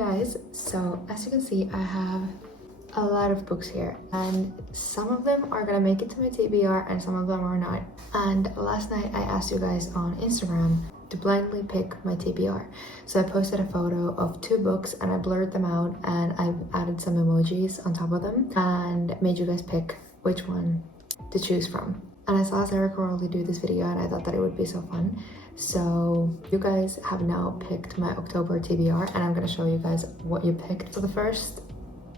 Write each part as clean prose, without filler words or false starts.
guys, so as you can see I have a lot of books here and some of them are gonna make it to my TBR and some of them are not. And last night I asked you guys on Instagram to blindly pick my TBR, so I posted a photo of 2 books and I blurred them out and I added some emojis on top of them and made you guys pick which one to choose from. And I saw Sarah Caroli do this video and I thought that it would be so fun. So you guys have now picked my October TBR and I'm gonna show you guys what you picked. So the first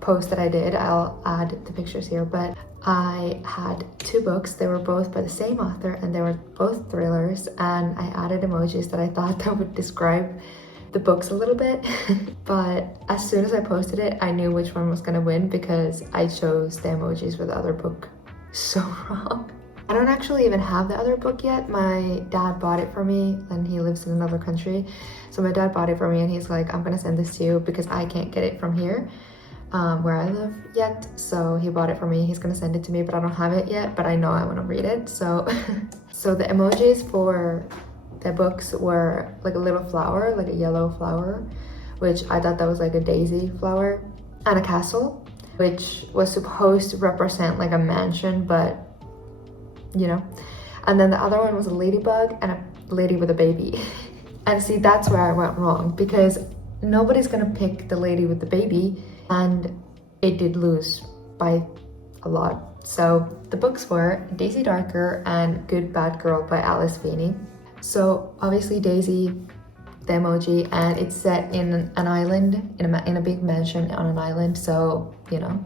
post that I did, I'll add the pictures here, but I had 2 books. They were both by the same author and they were both thrillers, and I added emojis that I thought that would describe the books a little bit. But as soon as I posted it, I knew which one was gonna win because I chose the emojis for the other book so wrong. I don't actually even have the other book yet. My dad bought it for me and he lives in another country. So my dad bought it for me and he's like, I'm gonna send this to you because I can't get it from here where I live yet. So he bought it for me. He's gonna send it to me, but I don't have it yet, but I know I wanna read it. So, so the emojis for the books were like a little flower, like a yellow flower, which I thought that was like a daisy flower, and a castle, which was supposed to represent like a mansion, but you know. And then the other one was a ladybug and a lady with a baby. And see, that's where I went wrong because nobody's gonna pick the lady with the baby, and it did lose by a lot. So the books were Daisy Darker and Good Bad Girl by Alice Feeney. So obviously Daisy, the emoji, and it's set in an island, in a big mansion on an island, so you know.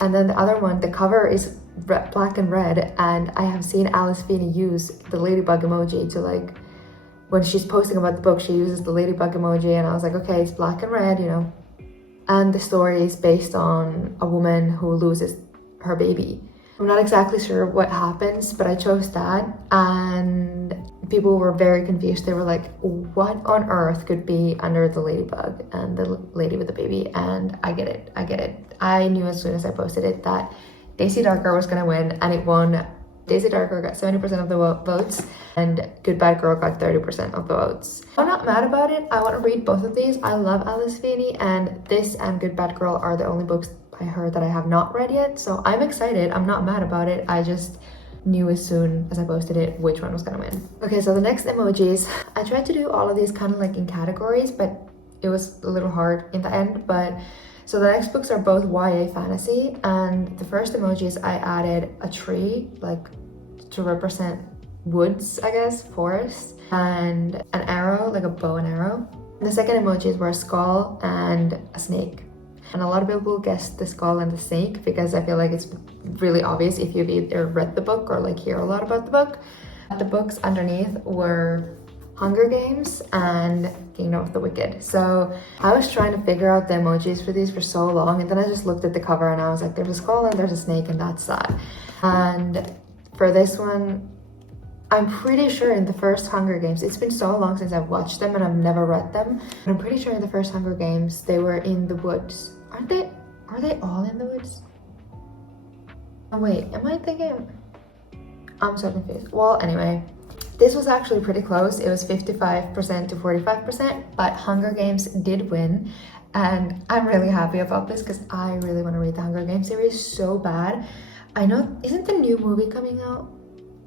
And then the other one, the cover is black and red, and I have seen Alice Feeney use the ladybug emoji to, like, when she's posting about the book, she uses the ladybug emoji, and I was like, okay, it's black and red, you know. And the story is based on a woman who loses her baby. I'm not exactly sure what happens, but I chose that, and people were very confused. They were like, what on earth could be under the ladybug and the lady with the baby? And I get it. I knew as soon as I posted it that Daisy Darker was gonna win, and it won. Daisy Darker got 70% of the votes and Good Bad Girl got 30% of the votes. I'm not mad about it. I want to read both of these. I love Alice Feeney, and this and Good Bad Girl are the only books by her that I have not read yet, so I'm excited. I'm not mad about it. I just knew as soon as I posted it which one was gonna win. Okay, so the next emojis, I tried to do all of these kind of like in categories, but it was a little hard in the end. But so the next books are both YA fantasy, and the first emojis I added a tree, like to represent woods, I guess, forest, and an arrow, like a bow and arrow. And the second emojis were a skull and a snake. And a lot of people guessed the skull and the snake because I feel like it's really obvious if you've either read the book or like hear a lot about the book. The books underneath were Hunger Games and Kingdom of the Wicked. So I was trying to figure out the emojis for these for so long, and then I just looked at the cover and I was like, there's a skull and there's a snake, and that's that. And for this one, I'm pretty sure in the first Hunger Games, it's been so long since I've watched them and I've never read them, but I'm pretty sure in the first Hunger Games they were in the woods. Are they all in the woods? Oh wait, am I thinking? I'm so confused. Well, anyway, this was actually pretty close. It was 55% to 45%, but Hunger Games did win. And I'm really happy about this because I really want to read the Hunger Games series so bad. I know, isn't the new movie coming out?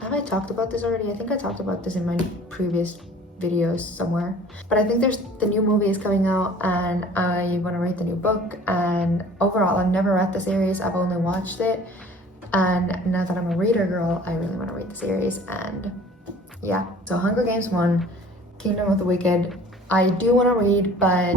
Have I talked about this already? I think I talked about this in my previous videos somewhere. But I think the new movie is coming out and I want to read the new book. And overall, I've never read the series. I've only watched it. And now that I'm a reader girl, I really want to read the series. And yeah, so Hunger Games won. Kingdom of the Wicked, I do want to read, but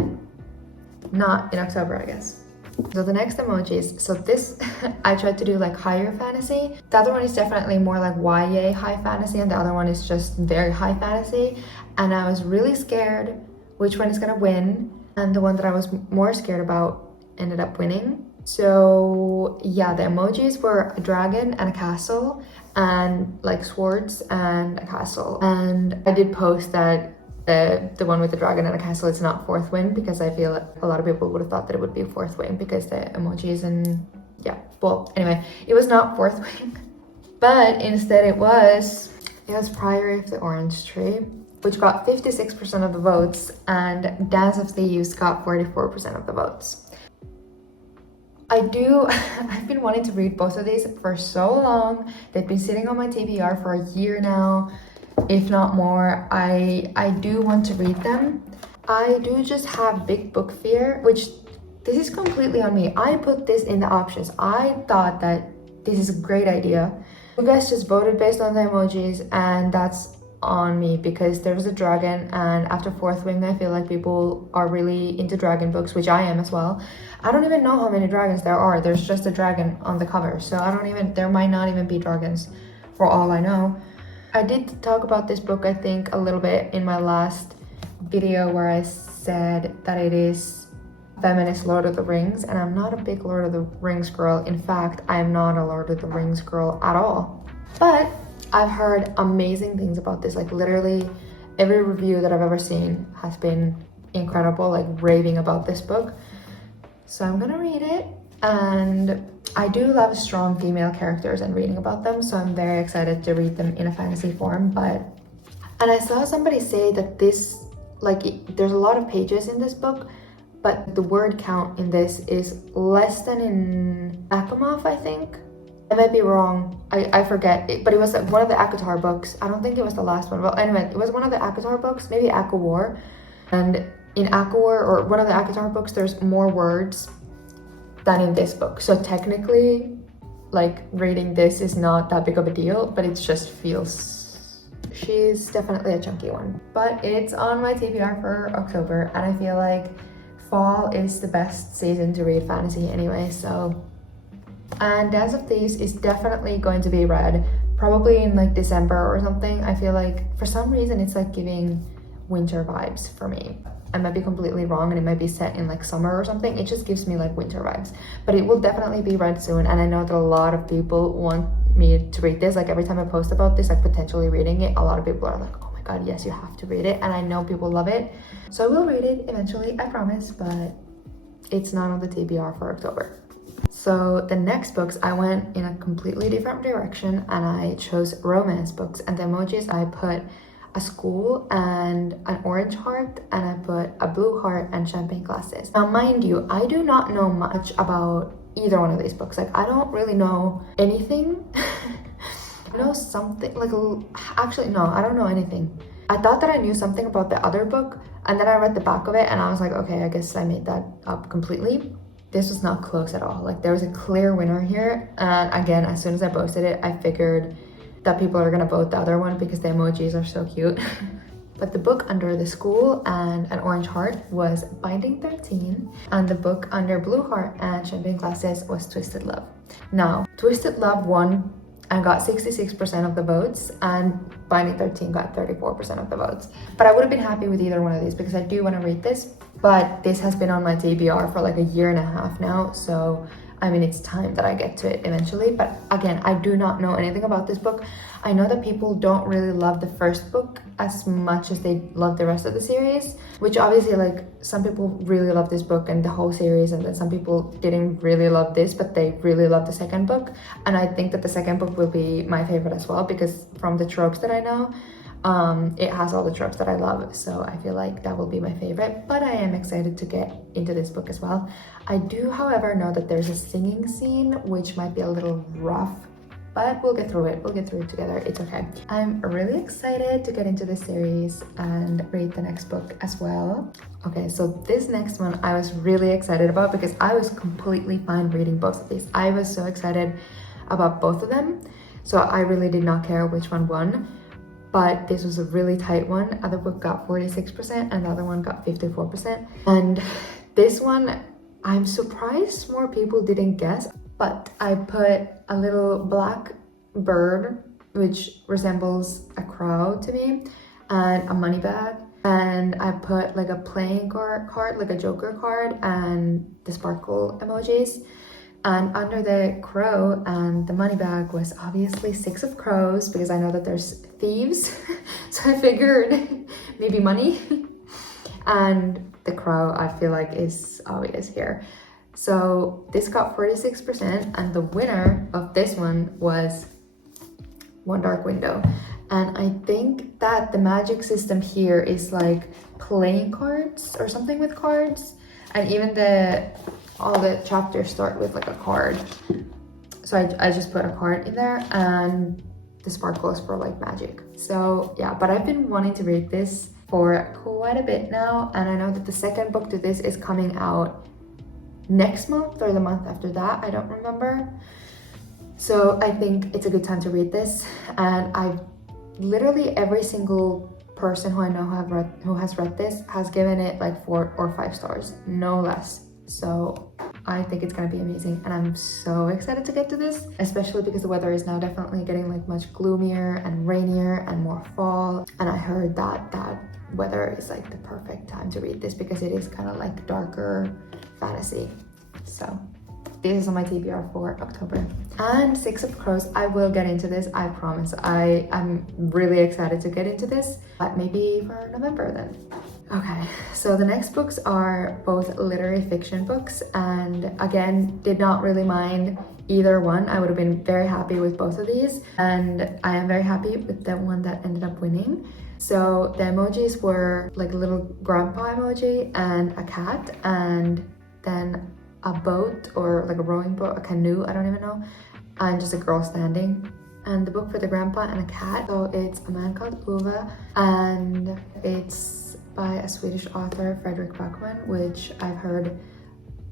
not in October, I guess. So the next emojis, so this I tried to do like higher fantasy. The other one is definitely more like YA high fantasy, and the other one is just very high fantasy. And I was really scared which one is gonna win, and the one that I was more scared about ended up winning. So yeah, the emojis were a dragon and a castle, and like swords and a castle. And I did post that the one with the dragon and a castle is not fourth win because I feel like a lot of people would have thought that it would be fourth win because the emojis and yeah. Well, anyway, it was not fourth win, but instead it was Priory of the Orange Tree, which got 56% of the votes, and Dance of Thieves got 44% of the votes. I've been wanting to read both of these for so long. They've been sitting on my TBR for a year now, if not more. I do want to read them. I do just have big book fear, which this is completely on me. I put this in the options. I thought that this is a great idea. You guys just voted based on the emojis, and that's on me because there was a dragon, and after Fourth Wing I feel like people are really into dragon books, which I am as well. I don't even know how many dragons there are. There's just a dragon on the cover, so there might not even be dragons for all I know. I did talk about this book I think a little bit in my last video where I said that it is feminist Lord of the Rings, and I'm not a big Lord of the Rings girl. In fact, I am not a Lord of the Rings girl at all, but I've heard amazing things about this. Like literally every review that I've ever seen has been incredible, like raving about this book. So I'm gonna read it, and I do love strong female characters and reading about them, so I'm very excited to read them in a fantasy form. And I saw somebody say that this, there's a lot of pages in this book, but the word count in this is less than in Asimov, I think. I might be wrong, I forget, but it was one of the ACOTAR books. I don't think it was the last one. Well, anyway, it was one of the ACOTAR books, maybe ACOWAR. And in ACOWAR, or one of the ACOTAR books, there's more words than in this book. So technically, like, reading this is not that big of a deal, but it just feels... She's definitely a chunky one. But it's on my TBR for October, and I feel like fall is the best season to read fantasy anyway, so... And Dance of Thieves is definitely going to be read, probably in like December or something. I feel like for some reason it's like giving winter vibes for me. I might be completely wrong, and it might be set in like summer or something. It just gives me like winter vibes, but it will definitely be read soon. And I know that a lot of people want me to read this. Like every time I post about this, like potentially reading it, a lot of people are like, oh my god, yes, you have to read it. And I know people love it, so I will read it eventually, I promise, but it's not on the TBR for October. So the next books, I went in a completely different direction, and I chose romance books. And the emojis, I put a school and an orange heart, and I put a blue heart and champagne glasses. Now mind you, I do not know much about either one of these books. Like I don't really know anything. I know something, like actually no, I don't know anything. I thought that I knew something about the other book, and then I read the back of it and I was like, okay, I guess I made that up completely. This was not close at all. Like there was a clear winner here, and again, as soon as I posted it, I figured that people are gonna vote the other one because the emojis are so cute. But the book under the school and an orange heart was Binding 13, and the book under blue heart and champagne glasses was Twisted Love. Now, Twisted Love won and got 66% of the votes, and Binding 13 got 34% of the votes. But I would have been happy with either one of these because I do want to read this, but this has been on my TBR for like a year and a half now, so I mean, it's time that I get to it eventually. But again, I do not know anything about this book. I know that people don't really love the first book as much as they love the rest of the series, which obviously, like, some people really love this book and the whole series, and then some people didn't really love this, but they really love the second book. And I think that the second book will be my favorite as well, because from the tropes that I know, it has all the tropes that I love, so I feel like that will be my favorite. But I am excited to get into this book as well. I do, however, know that there's a singing scene which might be a little rough, but we'll get through it. We'll get through it together. It's okay. I'm really excited to get into this series and read the next book as well. Okay, so this next one I was really excited about because I was completely fine reading both of these. I was so excited about both of them, so I really did not care which one won. But this was a really tight one. Other book got 46% and the other one got 54%. And this one, I'm surprised more people didn't guess, but I put a little black bird, which resembles a crow to me, and a money bag. And I put like a playing card, like a Joker card, and the sparkle emojis. And under the crow and the money bag was obviously 6 of crows, because I know that there's thieves. So I figured maybe money. And the crow, I feel like, is obvious here. So this got 46%, and the winner of this one was One Dark Window. And I think that the magic system here is like playing cards or something with cards. And even all the chapters start with like a card. So I just put a card in there, and the sparkles for like magic. So yeah, but I've been wanting to read this for quite a bit now, and I know that the second book to this is coming out next month or the month after that, I don't remember. So I think it's a good time to read this, and I've literally every single person who I know who has read this has given it like 4 or 5 stars, no less. So I think it's gonna be amazing, and I'm so excited to get to this, especially because the weather is now definitely getting like much gloomier and rainier and more fall. And I heard that weather is like the perfect time to read this because it is kind of like darker fantasy. So this is on my TBR for October. And Six of Crows, I will get into this, I promise. I'm really excited to get into this, but maybe for November then. Okay, so the next books are both literary fiction books, and again, did not really mind either one. I would have been very happy with both of these, and I am very happy with the one that ended up winning. So the emojis were like a little grandpa emoji and a cat, and then a boat or like a rowing boat, a canoe, I don't even know, and just a girl standing. And the book for the grandpa and a cat, so it's A Man Called Ove, and it's by a Swedish author, Fredrik Backman, which I've heard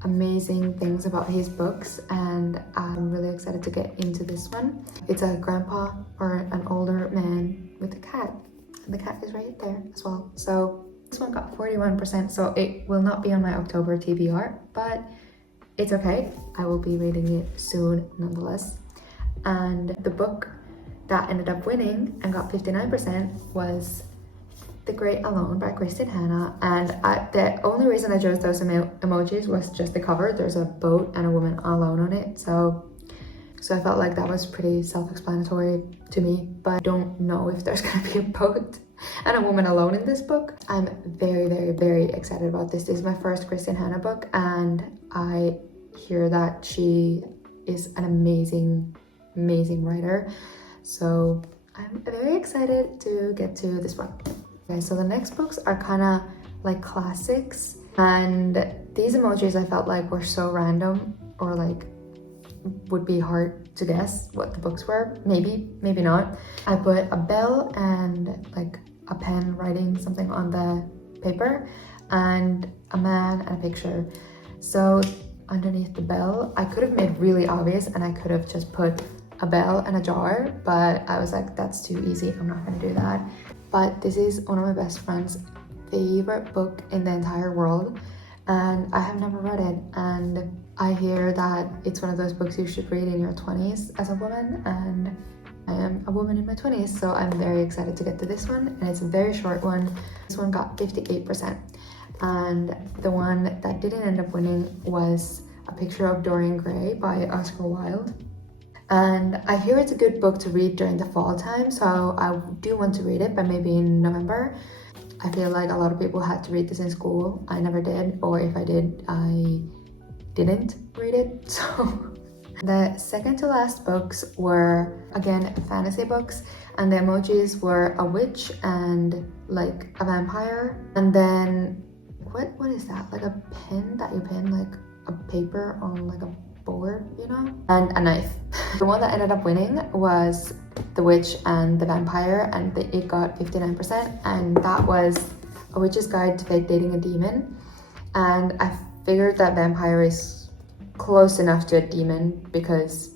amazing things about his books, and I'm really excited to get into this one. It's a grandpa or an older man with a cat, and the cat is right there as well. So this one got 41%, so it will not be on my October TBR, but it's okay. I will be reading it soon nonetheless. And the book that ended up winning and got 59% was The Great Alone by Kristin Hanna. And the only reason I chose those emojis was just the cover. There's a boat and a woman alone on it. So I felt like that was pretty self-explanatory to me, but I don't know if there's gonna be a boat and a woman alone in this book. I'm very, very, very excited about this. This is my first Kristin Hanna book, and I hear that she is an amazing writer. So I'm very excited to get to this one. Okay, so the next books are kind of like classics, and these emojis I felt like were so random, or like would be hard to guess what the books were. Maybe not. I put a bell and like a pen writing something on the paper, and a man and a picture. So underneath the bell, I could have made really obvious, and I could have just put a bell and a jar, but I was like, that's too easy, I'm not gonna do that. But this is one of my best friend's favorite book in the entire world, and I have never read it, and I hear that it's one of those books you should read in your 20s as a woman, and I am a woman in my 20s, so I'm very excited to get to this one, and it's a very short one. This one got 58%, and the one that didn't end up winning was A Picture of Dorian Gray by Oscar Wilde. And I hear it's a good book to read during the fall time, so I do want to read it, but maybe in November. I feel like a lot of people had to read this in school. I never did, or if I did, I didn't read it. So the second to last books were, again, fantasy books, and the emojis were a witch and like a vampire, and then what is that? Like a pen that you pin like a paper on like a board, you know? And a knife. The one that ended up winning was The Witch and the Vampire, and it got 59%, and that was A Witch's Guide to Fake Dating a Demon. And I figured that vampire is close enough to a demon because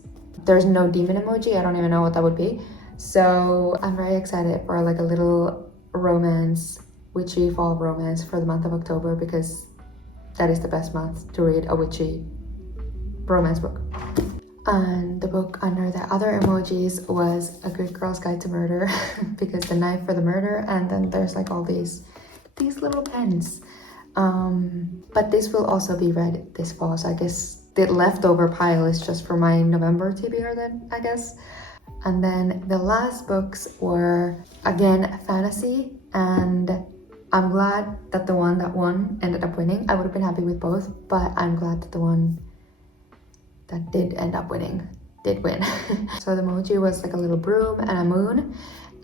there's no demon emoji. I don't even know what that would be. So I'm very excited for like a little romance, witchy fall romance for the month of October, because that is the best month to read a witchy romance book. And the book under the other emojis was A Good Girl's Guide to Murder because the knife for the murder, and then there's like all these little pens. But this will also be read this fall, so I guess the leftover pile is just for my November TBR then, I guess. And then the last books were, again, fantasy, and I'm glad that the one that won ended up winning. I would have been happy with both, but I'm glad that the one that did end up winning did win. So the emoji was like a little broom and a moon,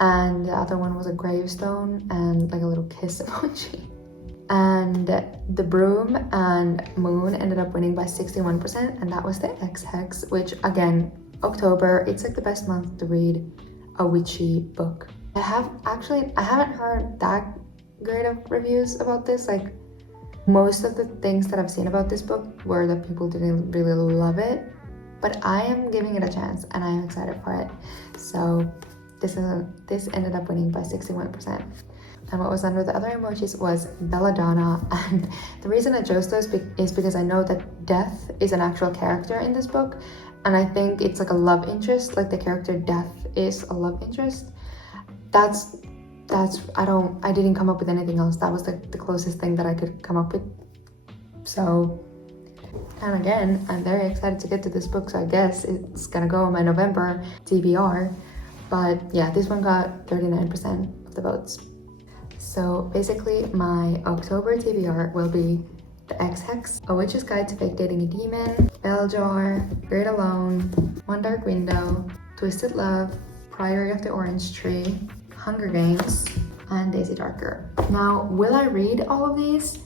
and the other one was a gravestone and like a little kiss emoji. And The Broom and Moon ended up winning by 61%, and that was the Ex-Hex, which again, October, it's like the best month to read a witchy book. I haven't heard that great of reviews about this. Like, most of the things that I've seen about this book were that people didn't really love it, but I am giving it a chance and I am excited for it. So this ended up winning by 61%. And what was under the other emojis was Belladonna, and the reason I chose those is because I know that Death is an actual character in this book, and I think it's like a love interest, like the character Death is a love interest. I didn't come up with anything else. That was the closest thing that I could come up with. So, and again, I'm very excited to get to this book, so I guess it's gonna go on my November TBR. But yeah, this one got 39% of the votes. So basically, my October TBR will be The Ex-Hex, A Witch's Guide to Fake Dating a Demon, Bell Jar, Great Alone, One Dark Window, Twisted Love, Priory of the Orange Tree, Hunger Games, and Daisy Darker. Now, will I read all of these?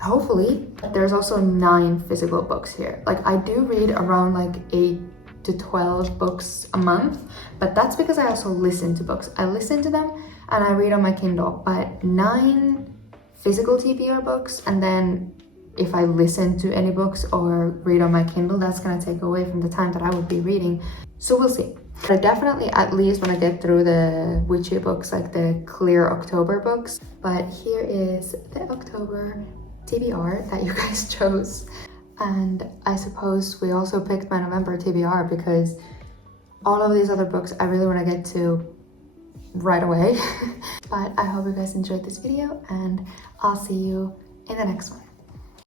Hopefully. There's also 9 physical books here. Like, I do read around like 8 to 12 books a month, but that's because I also listen to books. I listen to them and I read on my Kindle, but 9 physical TBR books, and then if I listen to any books or read on my Kindle, that's gonna take away from the time that I would be reading. So we'll see. But definitely at least when I get through the witchy books, like the clear October books. But here is the October TBR that you guys chose. And I suppose we also picked my November TBR because all of these other books I really want to get to right away. But I hope you guys enjoyed this video, and I'll see you in the next one.